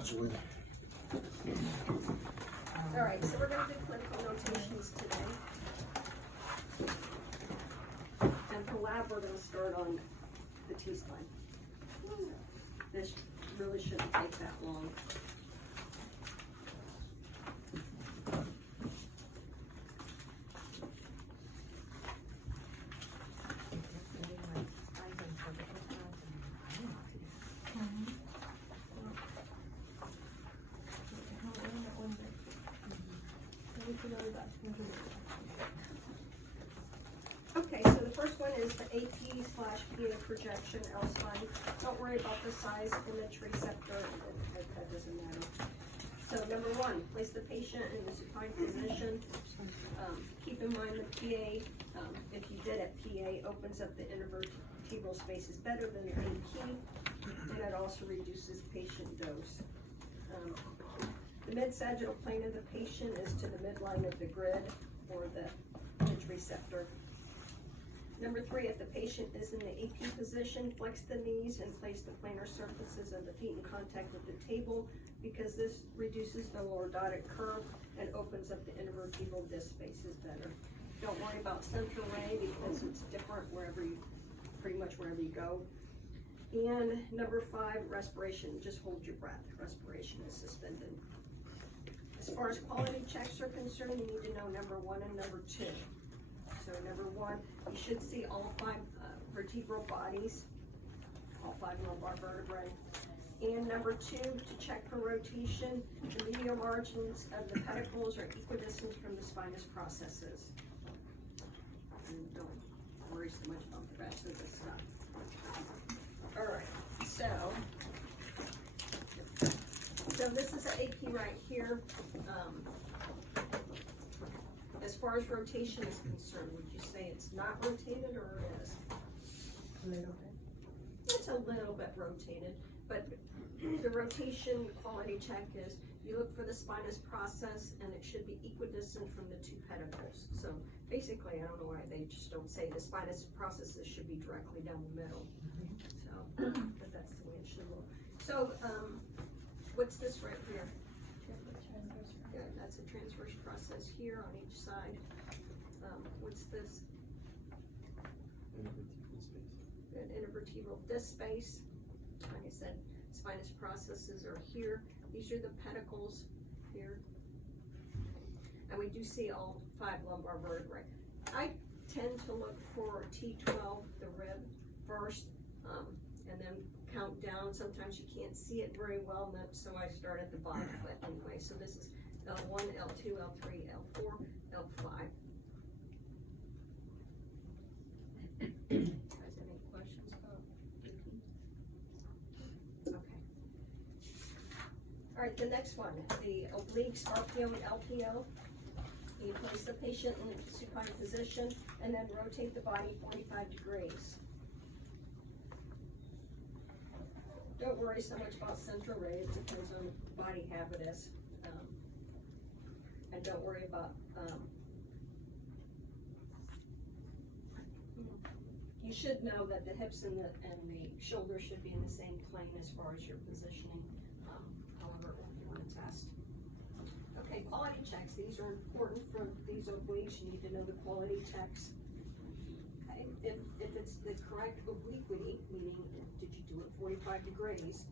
Absolutely. All right, so we're going to do clinical notations today. And for lab, we're going to start on the T-spine. This really shouldn't take that long. Okay, so the first one is the AP/PA projection L-spine. Don't worry about the size, image, receptor, that doesn't matter. So number one, place the patient in the supine position. Keep in mind the PA, if you did it, PA opens up the intervertebral spaces better than the AP, and it also reduces patient dose. The mid-sagittal plane of the patient is to the midline of the grid or the image receptor. Number three, if the patient is in the AP position, flex the knees and place the planar surfaces of the feet in contact with the table because this reduces the lordotic curve and opens up the intervertebral disc spaces better. Don't worry about central ray because it's different pretty much wherever you go. And number five, respiration. Just hold your breath. Respiration is suspended. As far as quality checks are concerned, you need to know number one and number two. So number one, you should see all five vertebral bodies, all five lumbar vertebrae. And number two, to check for rotation, the medial margins of the pedicles are equidistant from the spinous processes. And don't worry so much about the rest of this stuff. All right, so this is an AP right here. As far as rotation is concerned, would you say it's not rotated or it is? A little bit. It's a little bit rotated, but the rotation quality check is you look for the spinous process and it should be equidistant from the two pedicles. So basically, I don't know why they just don't say the spinous processes should be directly down the middle. So, but that's the way it should look. So, what's this right here? Yeah, that's a transverse process here on each side. What's this? An intervertebral disc space. Like I said, spinous processes are here. These are the pedicles here. And we do see all five lumbar vertebrae. I tend to look for T12, the rib, first, and then count down. Sometimes you can't see it very well, so I start at the bottom. But anyway, so this is L1, L2, L3, L4, L5. Guys have any questions about okay. All right, the next one, the obliques, RPO and LPO. You place the patient in the supine position and then rotate the body 45 degrees. Don't worry so much about central ray, it depends on body habitus. And don't worry about, you should know that the hips and the shoulders should be in the same plane as far as your positioning, however you want to test. Okay, quality checks, these are important for these obliques, you need to know the quality checks. Okay, if it's the correct obliquity, meaning did you do it 45 degrees,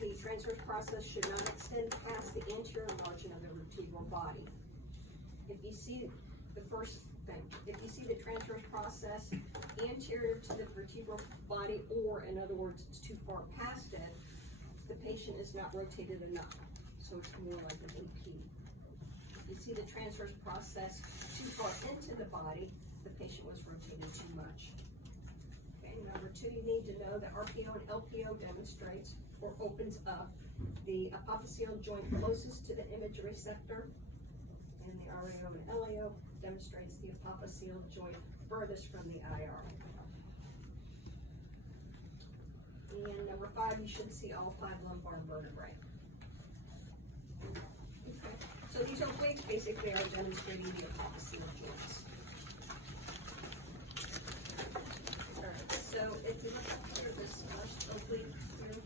the transverse process should not extend past the anterior margin of the vertebral body. If you see the first thing, if you see the transverse process anterior to the vertebral body, or in other words, it's too far past it, the patient is not rotated enough. So it's more like an AP. If you see the transverse process too far into the body, the patient was rotated too much. Okay, number two, you need to know that RPO and LPO demonstrates or opens up the apophyseal joint closest to the image receptor, and the RAO and LAO demonstrates the apophyseal joint furthest from the IR. And number five, you should see all five lumbar vertebrae. Okay. So these obliques basically are demonstrating the apophyseal joints. Alright, so if you look up here, this first oblique here,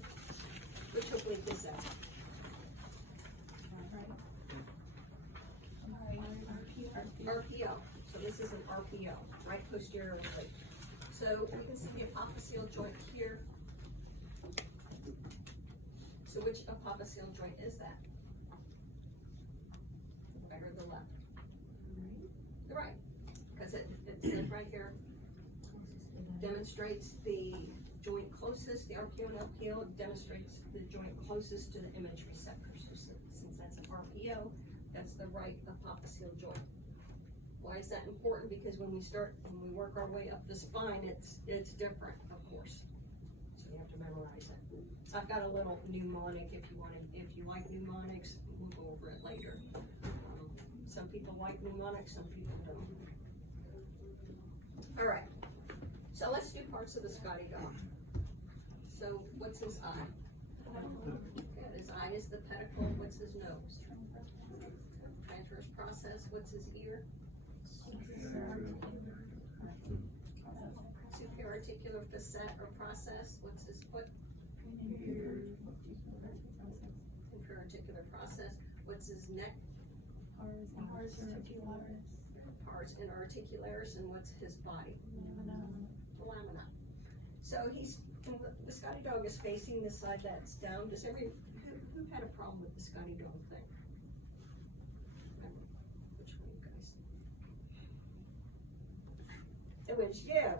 posterior oblique. So we can see the apophyseal joint here. So which apophyseal joint is that? The right or the left? The right, because it says right here, demonstrates the joint closest, the RPO and LPO demonstrates the joint closest to the image receptor. So since that's an RPO, that's the right apophyseal joint. Why is that important? Because when we work our way up the spine, it's different, of course. So you have to memorize it. I've got a little mnemonic if you like mnemonics, we'll go over it later. Some people like mnemonics, some people don't. All right, so let's do parts of the Scotty dog. So what's his eye? Good. His eye is the pedicle. What's his nose? Transverse process. What's his ear? Supraarticular facet or process. What's his foot? Infraarticular process. What's his neck? Pars interarticularis. And what's his body? Lamina. So the Scotty dog is facing the side that's down. Who had a problem with the Scotty dog thing? Which one, you guys? It was you.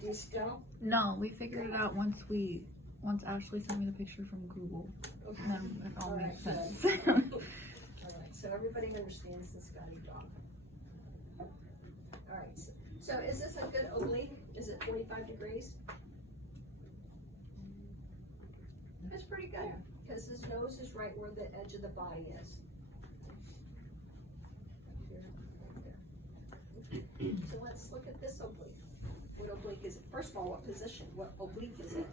Do you still? No, we figured it out once Ashley sent me the picture from Google. Okay. And then it all Alright, makes sense. All right, so everybody understands the Scotty dog. All right, so is this a good oblique? Is it 45 degrees? It's pretty good, because his nose is right where the edge of the body is. So let's look at this oblique. What oblique is it? First of all, what position? What oblique is it?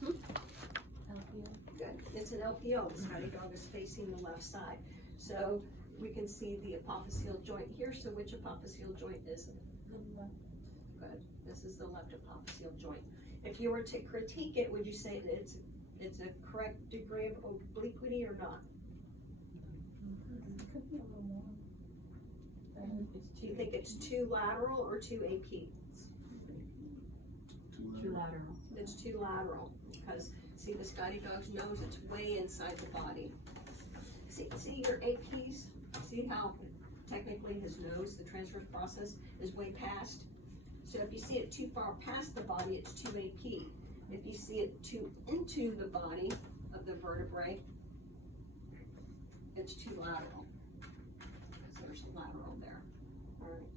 Good. It's an LPO. The Scotty dog is facing the left side. So we can see the apophyseal joint here. So which apophyseal joint is it? Good. This is the left apophyseal joint. If you were to critique it, would you say that it's a correct degree of obliquity or not? Do you think it's too lateral or too AP? Too lateral. It's too lateral because see the Scotty dog's nose, it's way inside the body. See your APs? See how technically his nose, the transverse process, is way past? So if you see it too far past the body, it's too AP. If you see it too into the body of the vertebrae, it's too lateral. So there's a lateral there. All right.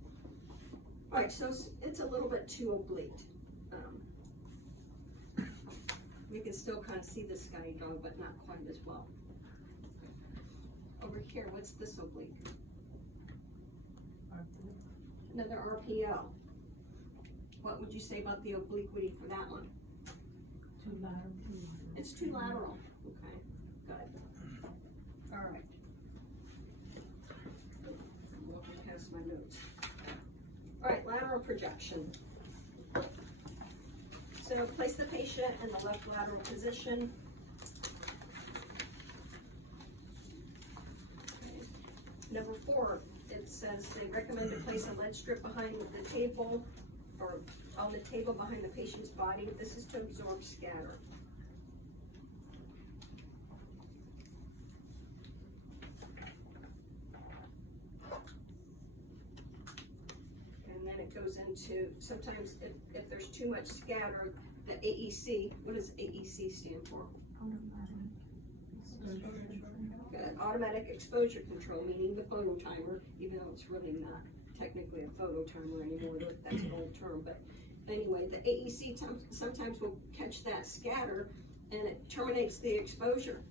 All right, so it's a little bit too oblique. We can still kind of see the Scotty dog, but not quite as well. Over here, what's this oblique? Another RPO. What would you say about the obliquity for that one? Too lateral. It's too lateral. Okay, good. All right. I'm looking past my notes. All right, lateral projection. So place the patient in the left lateral position. Okay. Number 4, it says they recommend to place a lead strip behind the table or on the table behind the patient's body. This is to absorb scatter. And then it goes into, sometimes if there's too much scatter, the AEC, what does AEC stand for? Good. Automatic exposure control, meaning the photo timer, even though it's really not technically a photo timer anymore, that's an old term, but anyway, the AEC sometimes will catch that scatter and it terminates the exposure.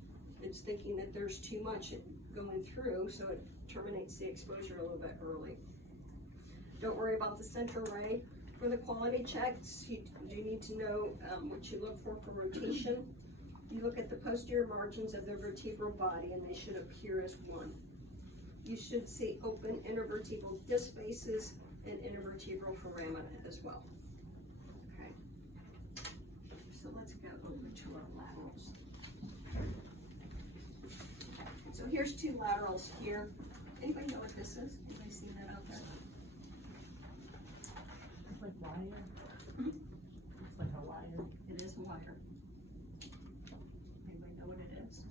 It's thinking that there's too much going through, so it terminates the exposure a little bit early. Don't worry about the center ray. For the quality checks, you do need to know what you look for rotation. You look at the posterior margins of the vertebral body and they should appear as one. You should see open intervertebral disc spaces and intervertebral foramina as well. Okay. So let's go over to our laterals. So here's 2 laterals here. Anybody know what this is? Anybody seen that out there? wire? Mhm. It's like a wire. It is a wire. Anybody know what it is?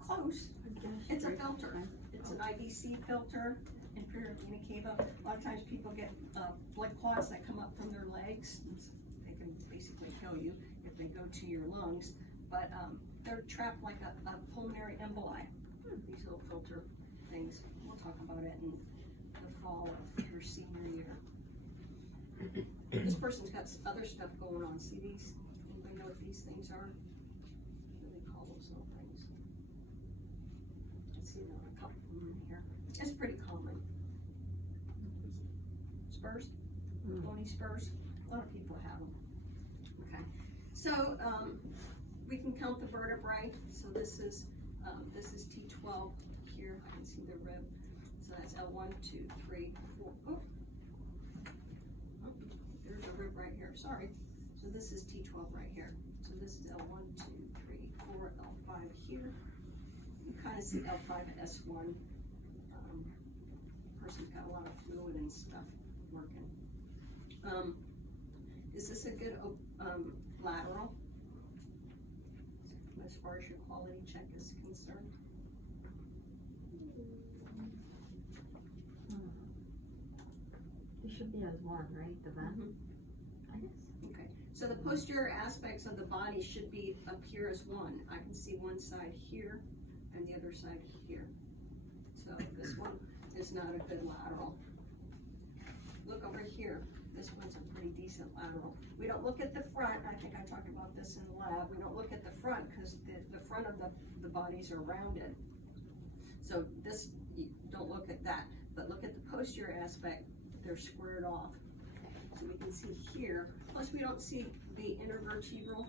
Close. It's a filter. It's an IVC filter, inferior vena cava. A lot of times people get blood clots that come up from their legs. They can basically kill you if they go to your lungs, but they're trapped like a pulmonary emboli. These little filter things. We'll talk about it in the fall of your senior year. This person's got other stuff going on. See these? Anybody know what these things are? What do they call those little things? Let's see, there are a couple of them in here. It's pretty common. Spurs? Bony spurs? A lot of people have them. Okay. So, we can count the vertebrae. So this is T12 here. I can see the rib. So that's L1, 2, 3, 4. Oh. There's a rib right here. Sorry. So this is T12 right here. So this is L1, 2, 3, 4, L5 here. You kind of see L5 and S1. Person's got a lot of fluid and stuff working. Is this a good lateral as far as your quality check is concerned? It should be as one, right? The vent? I guess. Okay, so the posterior aspects of the body should be up here as one. I can see one side here and the other side here. So this one is not a good lateral. Look over here. This one's a pretty decent lateral. We don't look at the front. I think I talked about this in the lab. We don't look at the front because the front of the bodies are rounded. So this, you don't look at that, but look at the posterior aspect. They're squared off. So we can see here, plus we don't see the intervertebral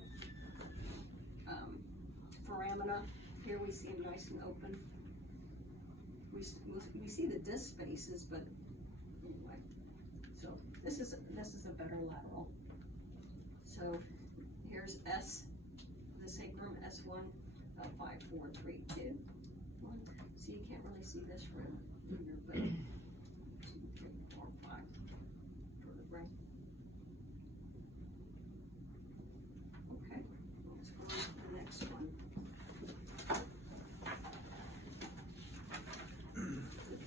foramina. Here we see them nice and open. We see the disc spaces, but anyway. So this is a better lateral. So here's S, the sacrum, S1, 5, 4, 3, 2, 1. See, you can't really see this rib either, but 2, 3, 4, 5 vertebrae. Okay, let's go on to the next one.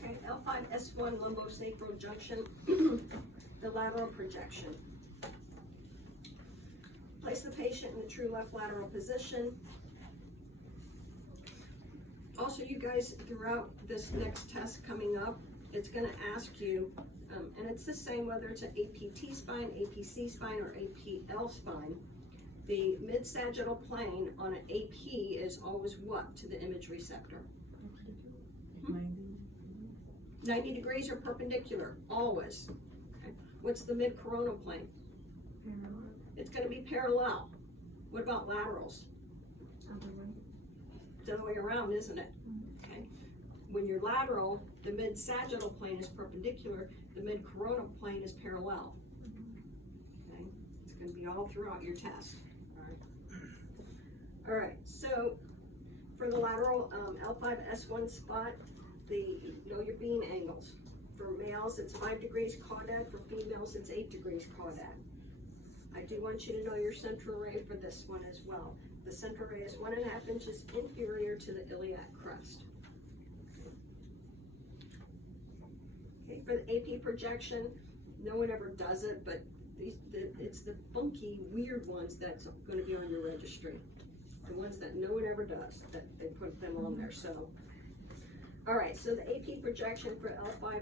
Okay, L5, S1, lumbosacral junction, the lateral projection. Place the patient in the true left lateral position. Also, you guys, throughout this next test coming up, it's going to ask you, and it's the same whether it's an APT spine, APC spine, or APL spine. The mid-sagittal plane on an AP is always what to the image receptor? 90 degrees or perpendicular, always. Okay. What's the mid-coronal plane? It's going to be parallel. What about laterals? It's the other way around, isn't it? Okay. When you're lateral, the mid-sagittal plane is perpendicular, the mid-coronal plane is parallel. Okay. It's going to be all throughout your test. All right, so for the lateral L5 S1 spot, know your beam angles. For males, it's 5 degrees caudad. For females, it's 8 degrees caudad. I do want you to know your central ray for this one as well. The central ray is 1.5 inches inferior to the iliac crest. Okay, for the AP projection, no one ever does it, but it's the funky, weird ones that's going to be on your registry. The ones that no one ever does, that they put them on there. So, all right, so the AP projection for L5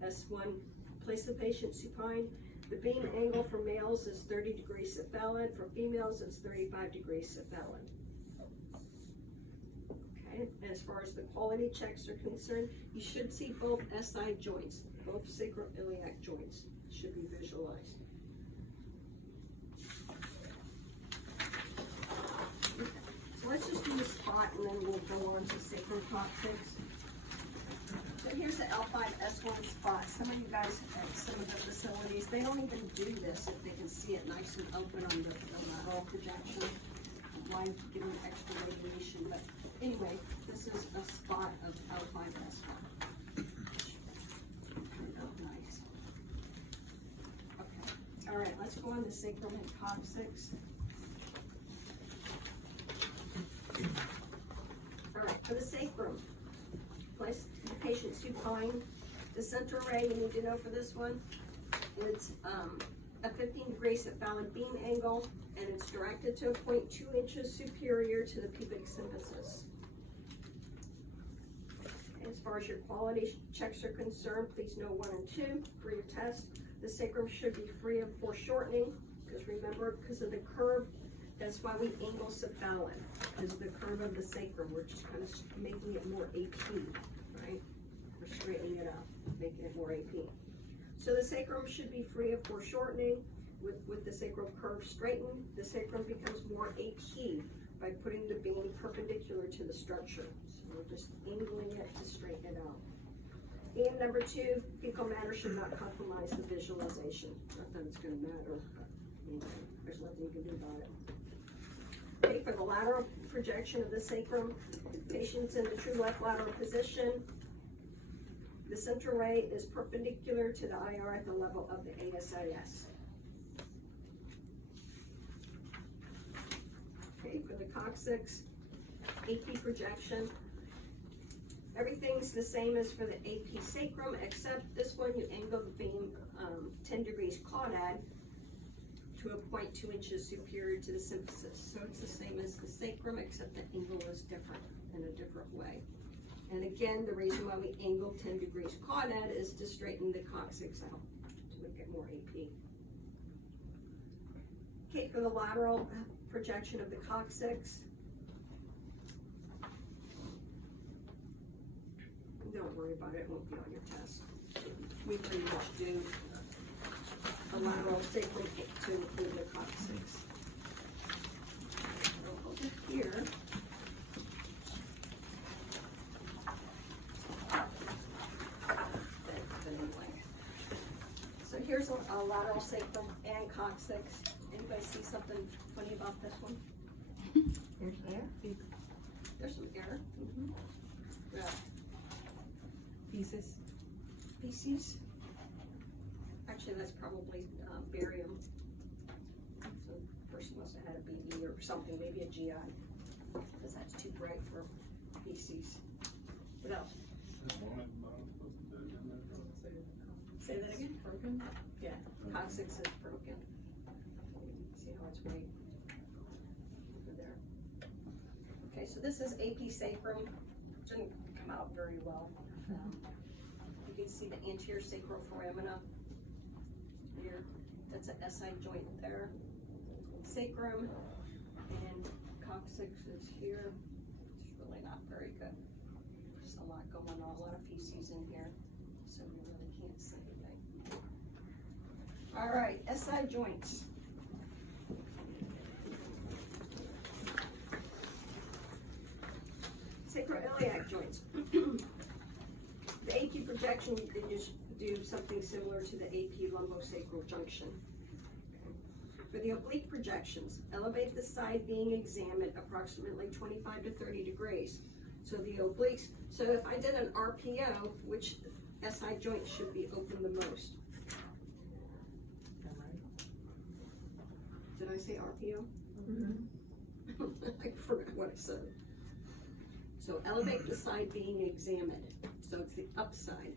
S1, place the patient supine. The beam angle for males is 30 degrees cephalad. For females, it's 35 degrees cephalad. Okay, as far as the quality checks are concerned, you should see both SI joints, both sacroiliac joints should be visualized. Okay. So let's just do the spot and then we'll go on to sacrococcyx. So here's the L5 S1 spot. Some of you guys at some of the facilities, they don't even do this if they can see it nice and open on the lateral projection. Why give them extra radiation? But anyway, this is a spot of L5 S1. Nice. let's go on to sacrum and coccyx. All right, for the sacrum, place the patient supine. The center ray, you need to know for this one, it's a 15 degree valid beam angle, and it's directed to a point 2 inches superior to the pubic symphysis. As far as your quality checks are concerned, please know 1 and 2 for your test. The sacrum should be free of foreshortening, because remember, because of the curve, that's why we angle cephalon, because of the curve of the sacrum. We're just kind of making it more AP, right? We're straightening it out, making it more AP. So the sacrum should be free of foreshortening. With the sacral curve straightened, the sacrum becomes more AP by putting the beam perpendicular to the structure. So we're just angling it to straighten it out. And number 2, fecal matter should not compromise the visualization. Not that it's going to matter, but you know, there's nothing you can do about it. Okay, for the lateral projection of the sacrum, patients in the true left lateral position, the center ray is perpendicular to the IR at the level of the ASIS. Okay, for the coccyx, AP projection, everything's the same as for the AP sacrum, except this one you angle the beam 10 degrees caudad to a point 2 inches superior to the symphysis. So it's the same as the sacrum, except the angle is different in a different way. And again, the reason why we angle 10 degrees caudad is to straighten the coccyx out to make it more AP. Okay, for the lateral projection of the coccyx, don't worry about it, it won't be on your test. We pretty much do a lateral sacrum to include the coccyx. So over here, so here's a lateral sacrum and coccyx. Anybody see something funny about this one? There's air. There's some air. Yeah. Pieces. Feces. Actually, that's probably barium. So the person must have had a BB or something, maybe a GI, because that's too bright for feces. What else? Say that again? Broken? Yeah, coccyx is broken. See how it's right over there. Okay, so this is AP sacrum. Didn't come out very well. You can see the anterior sacral foramina here. That's an SI joint there. Sacrum and coccyx is here. It's really not very good. There's a lot going on, a lot of feces in here, so we really can't see anything. All right, SI joints. Sacroiliac joints. The AP projection, you can just do something similar to the AP lumbosacral junction. For the oblique projections, elevate the side being examined approximately 25 to 30 degrees. So the obliques, so if I did an RPO, which SI joint should be open the most? Did I say RPO? Mm-hmm. I forgot what I said. So elevate the side being examined. So it's the upside.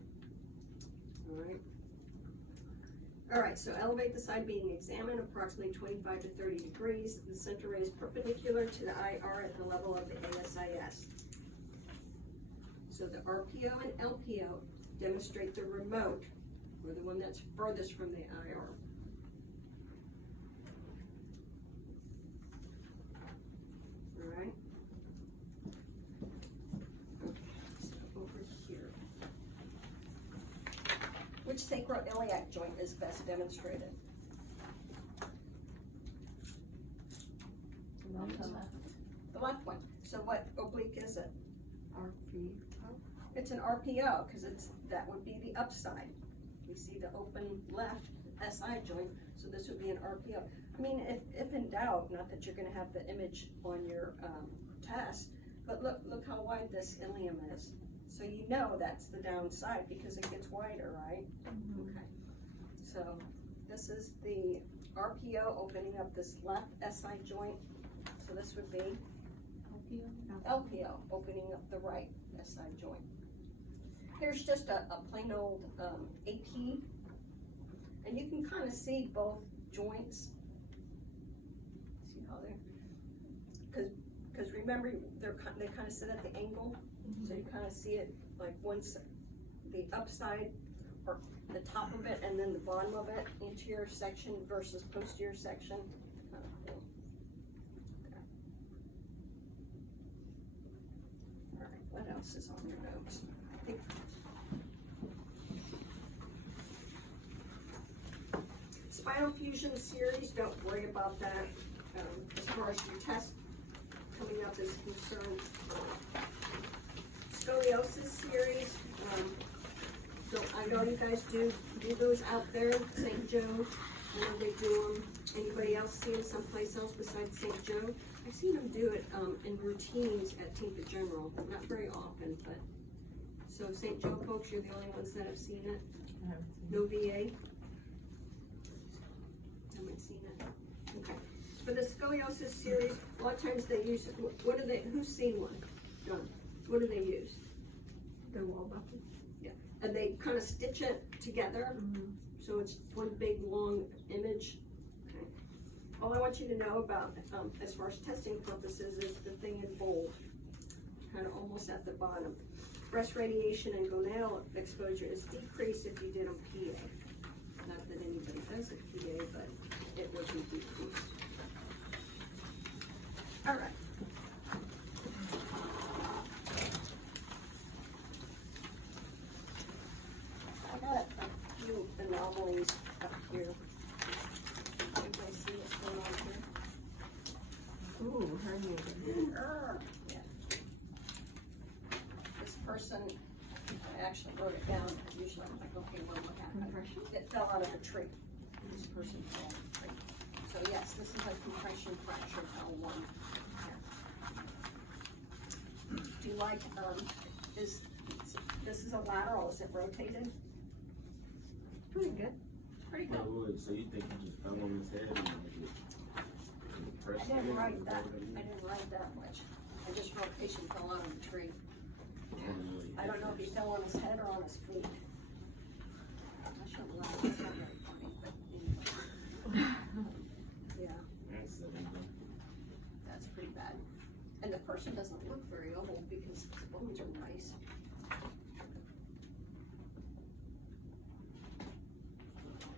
All right, so elevate the side being examined approximately 25 to 30 degrees. The center ray is perpendicular to the IR at the level of the ASIS. So the RPO and LPO demonstrate the remote, or the one that's furthest from the IR. All right. Which sacroiliac joint is best demonstrated? The left one. So what oblique is it? RP. It's an RPO because that would be the upside. We see the open left SI joint, so this would be an RPO. I mean, if in doubt, not that you're going to have the image on your test, but look how wide this ilium is. So you know that's the downside because it gets wider, right? Mm-hmm. Okay. So this is the RPO, opening up this left SI joint. So this would be LPO, opening up the right SI joint. Here's just a plain old AP, and you can kind of see both joints. See how they're, because remember they kind of sit at the angle, so you kind of see it like the upside or the top of it, and then the bottom of it, anterior section versus posterior section. Kind of thing. Okay. All right, what else is on your notes? I think spinal fusion series, don't worry about that. As far as your test coming up is concerned. Scoliosis series, so I know you guys do those out there, St. Joe, I know they do them. Anybody else see them someplace else besides St. Joe? I've seen them do it in routines at Tinker General, not very often, but. So St. Joe folks, you're the only ones that have seen it? I haven't seen No VA? Haven't seen it. Okay. For the scoliosis series, a lot of times they use, who's seen one done? What do they use? The wall buckle. Yeah. And they kind of stitch it together, so it's one big long image. Okay. All I want you to know about, as far as testing purposes, is the thing in bold, kind of almost at the bottom. Breast radiation and gonadal exposure is decreased if you did a PA. Not that anybody does a PA, but it would be decreased. All right. I got a few anomalies up here. Everybody see what's going on here? Ooh, herniated. Yeah. This person, I actually wrote it down. Usually I'm like, okay, what happened? It fell out of a tree. This person fell out of a tree. So yes, this is a compression fracture L1. Do you like, this is a lateral, is it rotated? Pretty good. Pretty good. So you think he just fell on his head and I didn't write that, I didn't write that much. I just wrote patient fell out of a tree. I don't know if he fell on his head or on his feet. I shouldn't laugh, that's not very funny, but anyway. Yeah, that's pretty bad. And the person doesn't look very old because his bones are nice.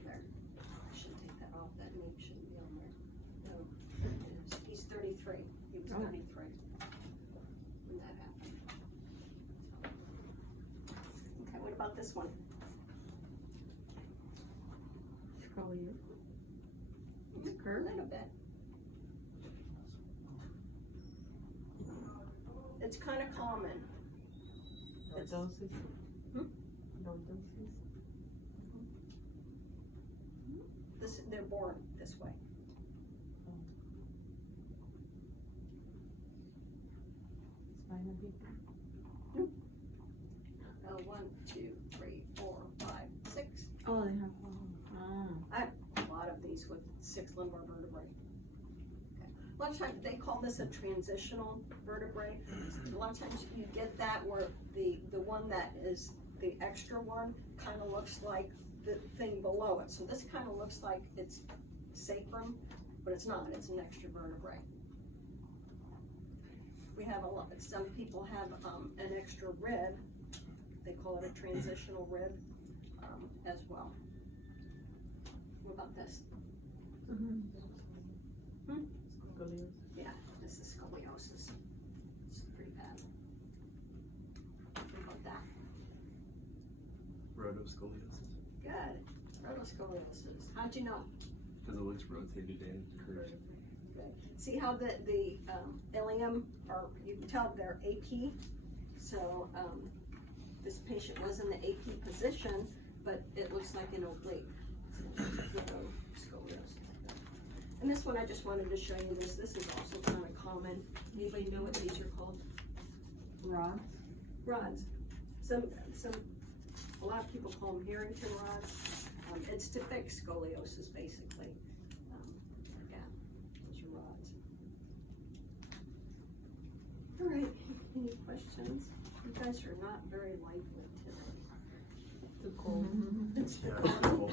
There. I shouldn't take that off, that name shouldn't be on there. No, he's 33, he was 93 when that happened. Okay, what about this one? Scoliosis. A little bit. It's kind of common. Lordosis. Hmm? Lordosis. They're born this way. Spinal bifida. 1, 2, 3, 4, 5, 6. Oh, they have. I have a lot of these with 6 lumbar vertebrae. Okay. A lot of times they call this a transitional vertebrae. A lot of times you get that where the one that is the extra one kind of looks like the thing below it. So this kind of looks like it's sacrum, but it's not. It's an extra vertebrae. We have a lot. Some people have an extra rib. They call it a transitional rib as well. What about this? Scoliosis. Yeah, this is scoliosis. It's pretty bad. What about that? Rotoscoliosis. Good. Rotoscoliosis. How'd you know? Because it looks rotated and curved. Good. See how the ilium, or you can tell they're AP. So this patient was in the AP position, but it looks like an oblique. Scoliosis. And this one, I just wanted to show you this. This is also kind of common. Anybody know what these are called? Rods. Rods. A lot of people call them Harrington rods. It's to fix scoliosis, basically. right, any questions? You guys are not very lively today. Too cold. It's the Yeah, cold, it's cold.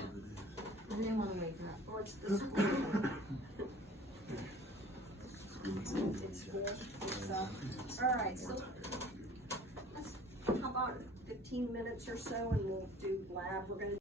I didn't wanna wake her up. or it's the school. It's school, it's, all right, so let's, how about 15 minutes or so and we'll do lab, we're gonna